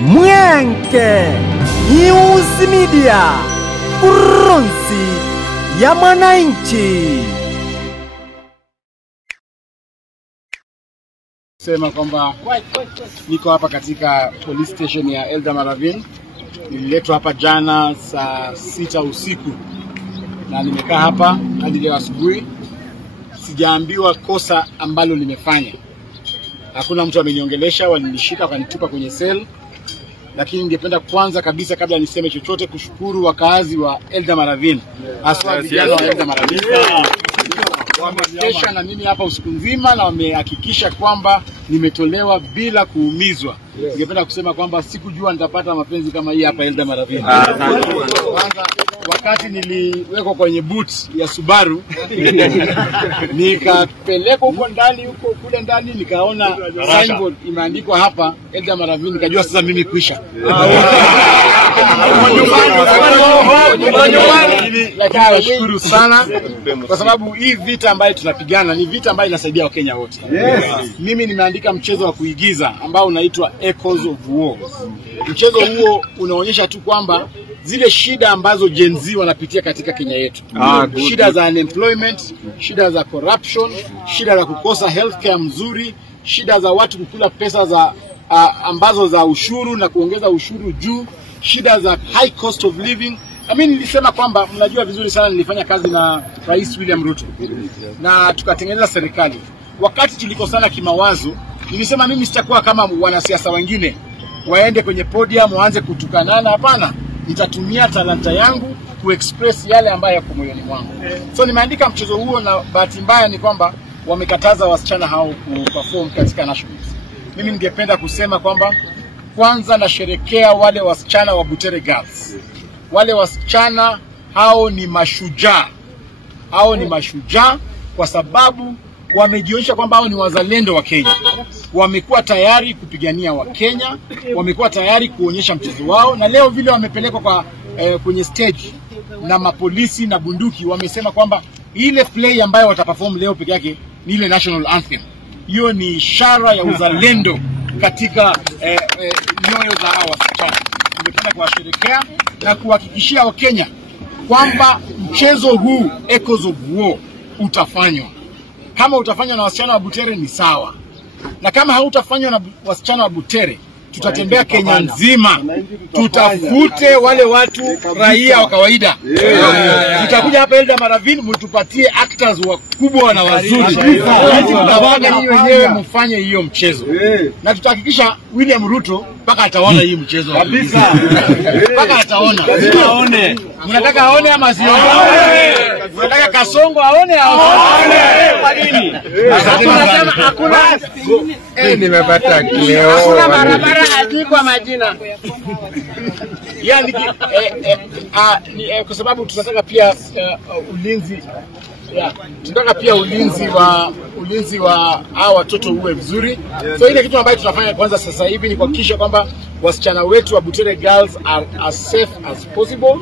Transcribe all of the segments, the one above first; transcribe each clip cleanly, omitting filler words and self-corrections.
Mwenke News Media, kurunzi ya mwananchi. Sema kwamba niko hapa katika police station ya Eldama Ravine. Nililetwa hapa jana saa 6 usiku na nimekaa hapa hadi leo asubuhi. Sijaambiwa kosa ambalo nimefanya. Hakuna mtu ameniongelesha, walinishika wakanitupa kwenye cell. Lakini ningependa kwanza kabisa kabla niseme chochote kushukuru wakaazi wa Eldama Ravine. Haswa vijana wa Eldama Ravine. Wamekesha na mimi hapa usiku nzima na wamehakikisha kwamba nimetolewa bila kuumizwa. Ningependa kusema kwamba sikujua nitapata mapenzi kama hii hapa Eldama Ravine. Kwanza wakati niliwekwa kwenye boot ya Subaru nikapelekwa huko ndani kule ndani nikaona signboard imeandikwa hapa Eldama Ravine, nikajua sasa mimi kwisha. Nashukuru sana kwa sababu hii vita ambayo tunapigana ni vita ambayo inasaidia Wakenya wote. Mimi nimeandika mchezo wa kuigiza ambao unaitwa Echoes of War. Mchezo huo unaonyesha tu kwamba zile shida ambazo Gen Z wanapitia katika Kenya yetu. Shida za unemployment, shida za corruption, shida za kukosa healthcare mzuri, shida za watu kukula pesa za ambazo za ushuru na kuongeza ushuru juu, shida za high cost of living. Mimi nilisema kwamba mnajua vizuri sana nilifanya kazi na Rais William Ruto na tukatengeneza serikali. Wakati tulikosana kimawazo, nilisema mimi sitakuwa kama wanasiasa wengine waende kwenye podium waanze kutukanana. Hapana, nitatumia talanta yangu kuexpress yale ambayo yako moyoni mwangu. So nimeandika mchezo huo na bahati mbaya ni kwamba wamekataza wasichana hao kuperform katika nationals. Mimi ningependa kusema kwamba kwanza nasherekea wale wasichana wa Butere Girls. Wale wasichana hao ni mashujaa. Hao ni mashujaa kwa sababu wamejionyesha kwamba hao ni wazalendo wa Kenya. Wamekuwa tayari kupigania wa Kenya, wamekuwa tayari kuonyesha mchezo wao, na leo vile wamepelekwa kwa kwenye stage na mapolisi na bunduki, wamesema kwamba ile play ambayo wataperform leo peke yake ni ile national anthem. Hiyo ni ishara ya uzalendo katika nyoyo za hao wasichana. Ningependa kuwasherekea na kuhakikishia Wakenya kwamba mchezo huu Echoes of War utafanywa. Kama utafanywa na wasichana wa Butere ni sawa, na kama hautafanywa na wasichana wa Butere, tutatembea Kenya nzima, tutafute wale watu raia wa kawaida. Tutakuja hapa Eldama Ravine mtupatie actors wakubwa na wazuri. Tutawaga nyinyi wenyewe mfanye hiyo mchezo. Na tutahakikisha William Ruto mpaka ataona hii mchezo kabisa. Mpaka ataona. Aone. Mnataka aone ama sione? Mnataka Kasongo aone au aone? Kwa nini? Tunasema hakuna nimepata kileo. Hakuna barabara kwa majina. Yani kwa sababu tunataka pia ulinzi. Tunataka pia ulinzi wa hao watoto uwe vizuri. So ile kitu ambayo tunafanya kwanza sasa hivi ni kuhakikisha kwamba wasichana wetu wa Butere Girls are as safe as possible.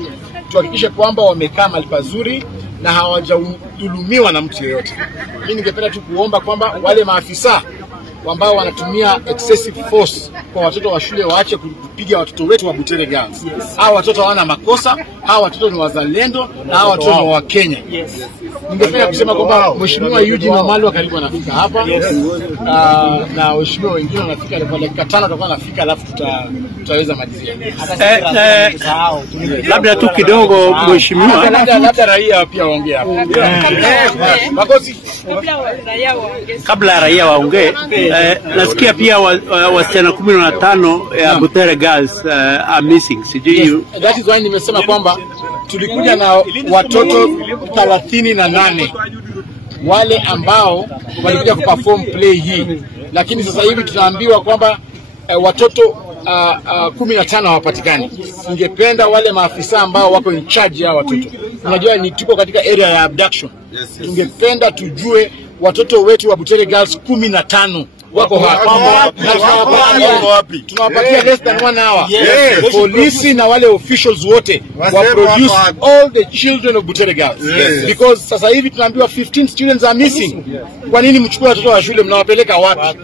Tuhakikishe kwamba wamekaa mahali pazuri na hawajadhulumiwa na mtu yeyote. Mimi ningependa tu kuomba kwamba wale maafisa ambao wanatumia excessive force kwa watoto wa shule waache kupiga watoto wetu wa Butere Girls. Hao watoto hawana makosa, hao watoto ni wazalendo na hao watoto ni wa Kenya. Ningependa kusema kwamba Mheshimiwa Eugene Wamalwa karibu anafika hapa. Na waheshimiwa wengine wanafika kwa dakika 5 tutakuwa nafika, alafu tutaweza malizia. Labda tu kidogo mheshimiwa, labda raia pia waongee hapa. Makosi kabla ya raia waongee, nasikia pia wasichana 15 ya Butere Girls are missing. That is why nimesema kwamba tulikuja na watoto 38 wale ambao walikuja kuperform play hii, lakini sasa hivi tunaambiwa kwamba watoto 15 hawapatikani. Ningependa wale maafisa ambao wako in charge ya watoto, unajua ni tuko katika area ya abduction, tungependa tujue watoto wetu wa Butere Girls 15 wako hapa. Tunawapatia less than 1 hour. Polisi na wale officials wote wa produce all the children of Butere Girls. Because sasa hivi tunaambiwa 15 students are missing. Kwa nini mchukue watoto wa shule mnawapeleka wapi?